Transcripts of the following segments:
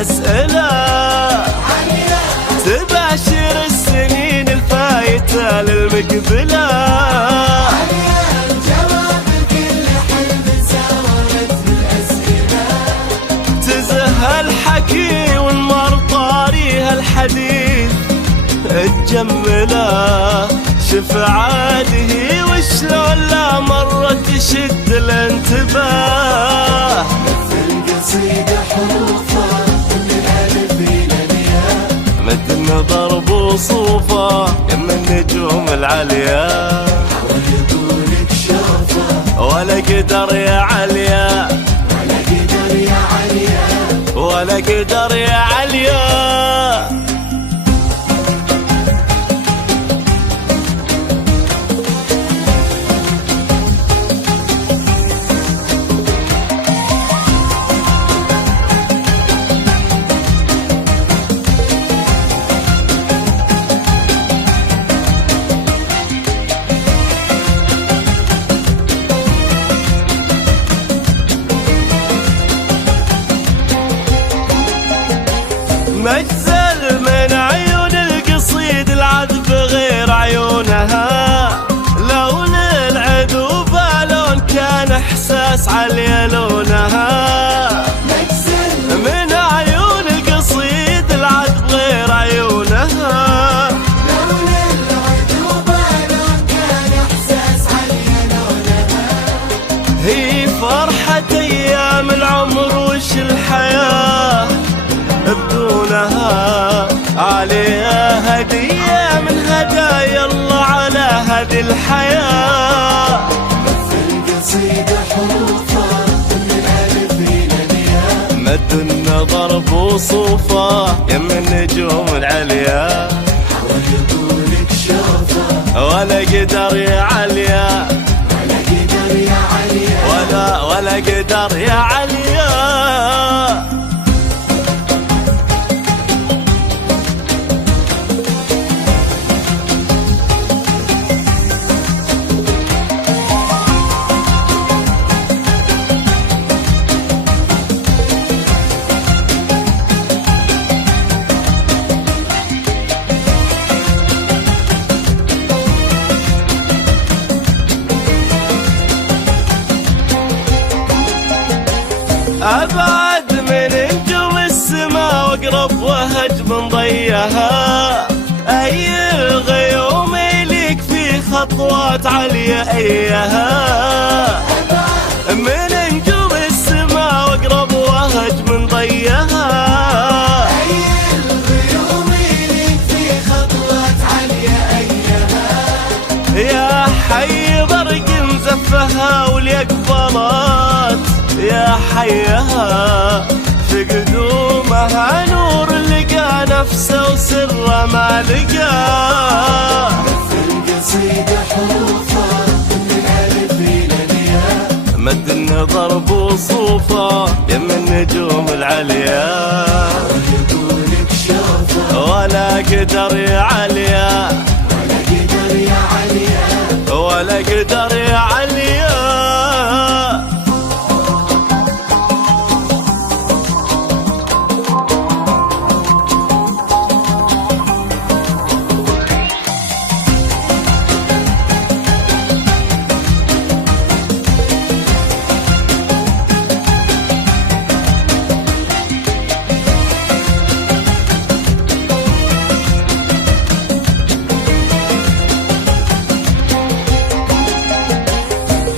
الأسئلة، تباشر السنين الفايتة للمقبلة. جواب كل حلم ساورت بالأسئلة، تزهى الحكي والمر طاريها الحديث تجمله. شف عاده وشلون لا مرة تشد الانتباه. مثل قصيدة حروفها من الألف إلى الياء، متن ضرب وصوفه يم النجوم العالية. حاول يطولك شوفه ولا قدر يا عليا، ولا قدر يا عليا، ولا قدر يا عليا. مجزل من عيون القصيد العذب غير عيونها. لون العذوب لون كان احساس علي لونها. مجزل من عيون القصيد العذب غير عيونها. لون العذوب لون كان إحساس علي لونها. هي فرحة ايام العمر وش الحياة بدونها. عليها هدية من هدايا الله على هذه الحياة. مثل قصيدة حروفها من الألف إلى الياء، مد النظر بوصوفه يم النجوم العليا. حاول يطولك شوفه ولا قدر يا عليا، ولا قدر يا عليا، ولا قدر يا عليا. أبعد من نجوم السما واقرب وهج من ضيها. أي الغيوم ليك في خطوات عليا أيها. من نجوم السما واقرب وهج من ضيها. أي الغيوم ليك في خطوات عليا أيها. يا حي برق مزفها واليقبلات يا حيها. في قدومها نور لقى نفسه وسره ما لقاه. مثل قصيدة حروفها من الألف إلى الياء، مد النظر بوصوفه يم النجوم العليا. حاول يطولك شوفه ولا قدر يا عليا، ولا قدر يا عليا، ولا قدر يا عليا.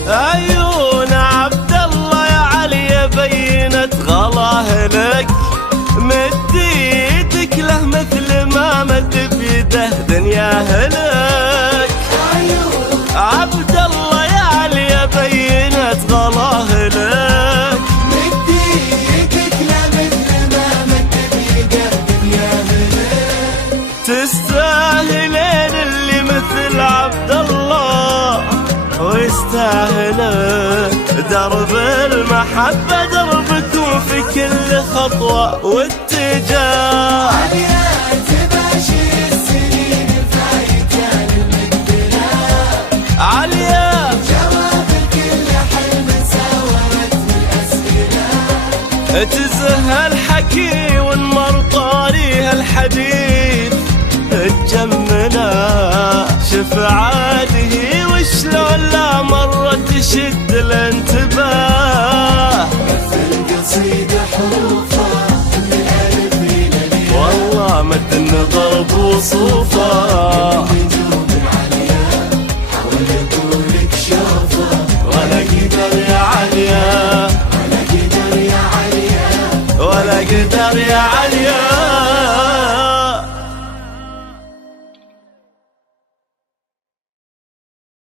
عيون عبد الله يا علي بينت غلاه لك. مد ايدك له مثل ما مد بيده دنياه لك. عيون عبد الله يا علي بينت غلاه لك. مد ايدك له مثل ما مد بيده دنياه لك. تستاهلين اللي مثل عبد الله ويستاهل درب المحبة دربكم في كل خطوة واتجاه. عليا تباشر السنين الفايتة للمقبلة، عليا جواب كل حلم ساورت بالأسئلة. تزهى الحكي الحديث تجمنا، شف عاده وشلون لا مرة تشد الانتباه. القصيدة حروفها من الألف إلى الياء، والله مد النظر بوصوفه، نجوم العليا حول طولك شوفه، ولا قدر يا عليا، ولا قدر يا عليا، ولا قدر يا